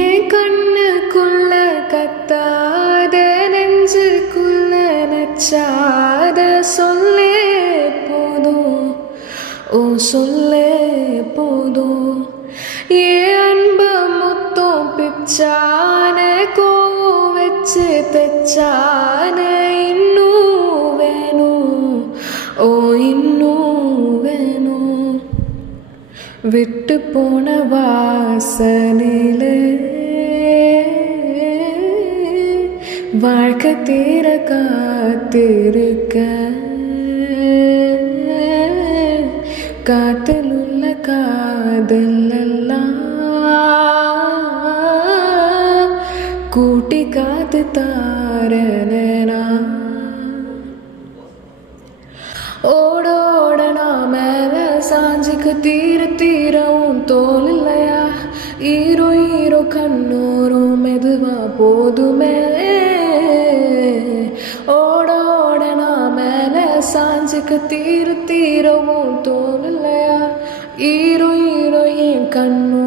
ஏன் கண்ணுக்குள்ள கத்தாத நெஞ்சுக்குள்ள நச்சாத சொல்லே போதும், ஓ சொல்லே போதும். ஏன் அன்பு மொத்தம் பிச்சான கோவம் வச்சு தெச்சான இன்னும் வேணும், ஓ இன்னும் வேணும். விட்டு போன வாசனிலே வாழ்க்கை தீர காத்திருக்க, காத்தில் உள்ள காதல் எல்லாம் கூட்டி காத்து தாரனா. ஓடோட நான் மேல சாஞ்சிக்கு தீர தீரவும் தோல் இல்லையா? ஈரோ ஈரோ கண்ணோரும் மெதுவா போதுமே. ஓடோட நான் மேல சாஞ்சிக்கு தீர தீரவும் தோல் இல்லையா? ஈரோ ஈரோ என் கண்ணோ